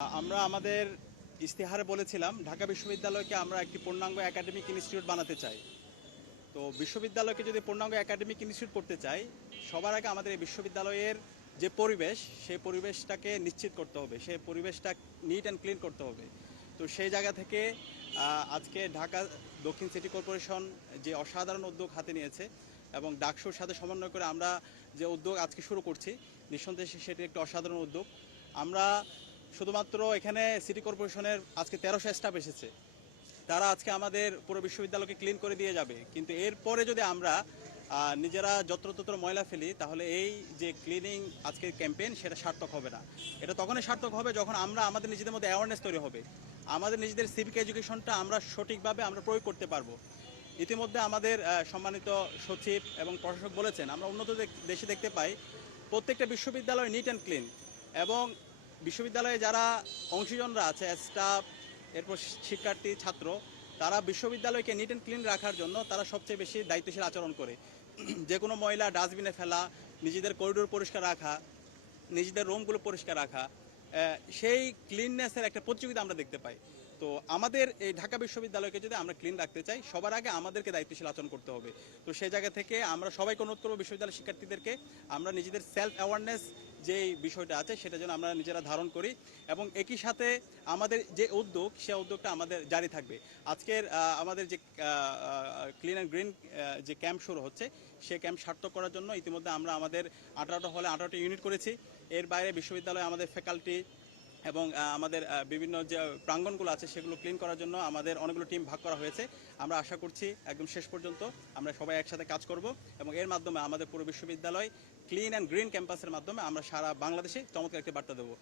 আমরা আমাদের ইস্তেহারে বলেছিলাম ঢাকা বিশ্ববিদ্যালয়কে আমরা একটি পূর্ণাঙ্গ একাডেমিক ইনস্টিটিউট বানাতে চাই। তো বিশ্ববিদ্যালয়কে যদি পূর্ণাঙ্গ একাডেমিক ইনস্টিটিউট করতে চাই, সবার আগে আমাদের এই বিশ্ববিদ্যালয়ের যে পরিবেশ, সেই পরিবেশটাকে নিশ্চিত করতে হবে, সেই পরিবেশটা নিট অ্যান্ড ক্লিন করতে হবে। তো সেই জায়গা থেকে আজকে ঢাকা দক্ষিণ সিটি কর্পোরেশন যে অসাধারণ উদ্যোগ হাতে নিয়েছে এবং ডাকসুর সাথে সমন্বয় করে আমরা যে উদ্যোগ আজকে শুরু করছি, নিঃসন্দেহে সেটি একটি অসাধারণ উদ্যোগ। আমরা শুধুমাত্র এখানে সিটি কর্পোরেশনের আজকে 1300 স্টাফ এসেছে, তারা আজকে আমাদের পুরো বিশ্ববিদ্যালয়কে ক্লিন করে দিয়ে যাবে। কিন্তু এরপরে যদি আমরা নিজেরা যত্রতত্র ময়লা ফেলি, তাহলে এই যে ক্লিনিং আজকের ক্যাম্পেইন সেটা সার্থক হবে না। এটা তখনই সার্থক হবে যখন আমরা আমাদের নিজেদের মধ্যে অ্যাওয়ারনেস তৈরি হবে, আমাদের নিজেদের সিভিক এডুকেশনটা আমরা সঠিকভাবে আমরা প্রয়োগ করতে পারবো। ইতিমধ্যে আমাদের সম্মানিত সচিব এবং প্রশাসক বলেছেন, আমরা উন্নত দেশে দেখতে পাই প্রত্যেকটা বিশ্ববিদ্যালয় নিট অ্যান্ড ক্লিন, এবং বিশ্ববিদ্যালয়ে যারা অংশীজনরা আছে, স্টাফ, এরপর শিক্ষার্থী, ছাত্র, তারা বিশ্ববিদ্যালয়কে নিট অ্যান্ড ক্লিন রাখার জন্য তারা সবচেয়ে বেশি দায়িত্বশীল আচরণ করে। যে কোনো ময়লা ডাস্টবিনে ফেলা, নিজেদের করিডোর পরিষ্কার রাখা, নিজেদের রুমগুলো পরিষ্কার রাখা, সেই ক্লিননেসের একটা প্রতিযোগিতা আমরা দেখতে পাই। তো আমাদের এই ঢাকা বিশ্ববিদ্যালয়কে যদি আমরা ক্লিন রাখতে চাই, সবার আগে আমাদেরকে দায়িত্বশীল আচরণ করতে হবে। তো সেই জায়গা থেকে আমরা সবাইকে অনুরোধ করবো, বিশ্ববিদ্যালয় শিক্ষার্থীদেরকে আমরা নিজেদের সেলফ অ্যাওয়ারনেস যেই বিষয়টা আছে সেটা যেন আমরা নিজেরা ধারণ করি, এবং একই সাথে আমাদের যে উদ্যোগ, সে উদ্যোগটা আমাদের জারি থাকবে। আজকের আমাদের যে ক্লিন অ্যান্ড গ্রিন যে ক্যাম্প শুরু হচ্ছে, সে ক্যাম্প সার্থক করার জন্য ইতিমধ্যে আমরা আমাদের 18টা হলে 18টা ইউনিট করেছি। এর বাইরে বিশ্ববিদ্যালয়ে আমাদের ফ্যাকাল্টি এবং আমাদের বিভিন্ন যে প্রাঙ্গণগুলো আছে সেগুলো ক্লিন করার জন্য আমাদের অনেকগুলো টিম ভাগ করা হয়েছে। আমরা আশা করছি একদম শেষ পর্যন্ত আমরা সবাই একসাথে কাজ করব, এবং এর মাধ্যমে আমাদের পুরো বিশ্ববিদ্যালয় ক্লিন অ্যান্ড গ্রিন ক্যাম্পাসের মাধ্যমে আমরা সারা বাংলাদেশে চমৎকার একটি বার্তা দেবো।